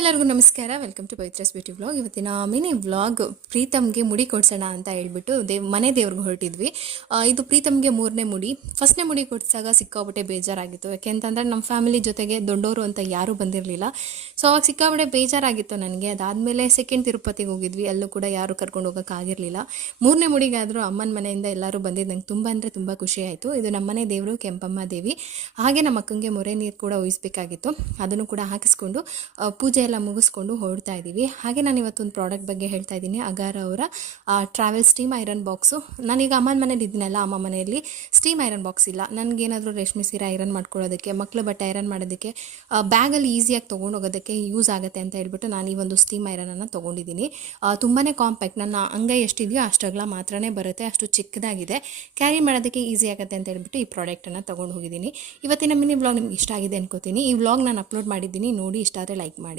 ಎಲ್ಲರಿಗೂ ನಮಸ್ಕಾರ. Welcome to Pavitra's beauty vlog. ಇವತ್ತಿನ ಮಿನಿ ವ್ಲಾಗ್ ಪ್ರೀತಮ್ಗೆ ಮುಡಿ ಕೊಡ್ಸೋಣ ಅಂತ ಹೇಳ್ಬಿಟ್ಟು ಮನೆ ದೇವ್ರಿಗೆ ಹೊರಟಿದ್ವಿ. ಇದು ಪ್ರೀತಮ್ಗೆ 3ನೇ ಮುಡಿ. ಫಸ್ಟ್ನೇ ಮುಡಿ ಕೊಡ್ಸಾಗ ಸಿಕ್ಕಾಬಿಟ್ಟೆ ಬೇಜಾರಾಗಿತ್ತು. ಯಾಕೆಂತಂದರೆ ನಮ್ಮ ಫ್ಯಾಮಿಲಿ ಜೊತೆಗೆ ದೊಡ್ಡವರು ಅಂತ ಯಾರೂ ಬಂದಿರಲಿಲ್ಲ. ಸೊ ಅವಾಗ ಸಿಕ್ಕಾಬಿಟ್ಟೆ ಬೇಜಾರಾಗಿತ್ತು ನನಗೆ. ಅದಾದಮೇಲೆ ಸೆಕೆಂಡ್ ತಿರುಪತಿಗೆ ಹೋಗಿದ್ವಿ. ಅಲ್ಲೂ ಕೂಡ ಯಾರು ಕರ್ಕೊಂಡು ಹೋಗೋಕ್ಕಾಗಿರಲಿಲ್ಲ. 3ನೇ ಮುಡಿಗಾದರೂ ಅಮ್ಮನ ಮನೆಯಿಂದ ಎಲ್ಲರೂ ಬಂದಿದ್ದು ನಂಗೆ ತುಂಬ ಅಂದರೆ ತುಂಬ ಖುಷಿ ಆಯಿತು. ಇದು ನಮ್ಮನೆ ದೇವರು ಕೆಂಪಮ್ಮ ದೇವಿ. ಹಾಗೆ ನಮ್ಮ ಅಕ್ಕಂಗೆ ಮೊರೆ ನೀರು ಕೂಡ ಉಯಿಸ್ಬೇಕಾಗಿತ್ತು. ಅದನ್ನು ಕೂಡ ಹಾಕಿಸ್ಕೊಂಡು ಪೂಜೆ ಎಲ್ಲ ಮುಗಿಸ್ಕೊಂಡು ಹೊರಡ್ತಾ ಇದ್ದೀವಿ. ಹಾಗೆ ನಾನು ಇವತ್ತೊಂದು ಪ್ರಾಡಕ್ಟ್ ಬಗ್ಗೆ ಹೇಳ್ತಾ ಇದ್ದೀನಿ. ಅಗಾರ ಅವರ ಟ್ರಾವೆಲ್ ಸ್ಟೀಮ್ ಐರನ್ ಬಾಕ್ಸು. ನಾನೀಗ ಅಮ್ಮನ ಮನೇಲಿ ಇದ್ದೀನಲ್ಲ, ಅಮ್ಮ ಮನೆಯಲ್ಲಿ ಸ್ಟೀಮ್ ಐರನ್ ಬಾಕ್ಸ್ ಇಲ್ಲ. ನನಗೇನಾದರೂ ರೇಷ್ಮೆ ಸೀರೆ ಐರನ್ ಮಾಡ್ಕೊಳ್ಳೋದಕ್ಕೆ, ಮಕ್ಕಳು ಬಟ್ಟೆ ಐರನ್ ಮಾಡೋದಕ್ಕೆ, ಬ್ಯಾಗಲ್ಲಿ ಈಸಿಯಾಗಿ ತೊಗೊಂಡು ಹೋಗೋದಕ್ಕೆ ಯೂಸ್ ಆಗುತ್ತೆ ಅಂತ ಹೇಳ್ಬಿಟ್ಟು ನಾನು ಈ ಒಂದು ಸ್ಟೀಮ್ ಐರನನ್ನು ತೊಗೊಂಡಿದ್ದೀನಿ. ತುಂಬಾ ಕಾಂಪ್ಯಾಕ್ಟ್. ನನ್ನ ಅಂಗೈ ಎಷ್ಟಿದೆಯೋ ಅಷ್ಟಗಲ ಮಾತ್ರನೇ ಬರುತ್ತೆ, ಅಷ್ಟು ಚಿಕ್ಕದಾಗಿದೆ. ಕ್ಯಾರಿ ಮಾಡೋದಕ್ಕೆ ಈಸಿ ಆಗುತ್ತೆ ಅಂತ ಹೇಳ್ಬಿಟ್ಟು ಈ ಪ್ರಾಡಕ್ಟನ್ನು ತೊಗೊಂಡು ಹೋಗಿದ್ದೀನಿ. ಇವತ್ತಿನ ಮಿನಿ ವ್ಲಾಗ್ ನಿಮ್ಗೆ ಇಷ್ಟ ಆಗಿದೆ ಅನ್ಕೋತೀನಿ. ಈ ವ್ಲಾಗ್ ನಾನು ಅಪ್ಲೋಡ್ ಮಾಡಿದ್ದೀನಿ, ನೋಡಿ ಇಷ್ಟ ಆದರೆ ಲೈಕ್ ಮಾಡಿ.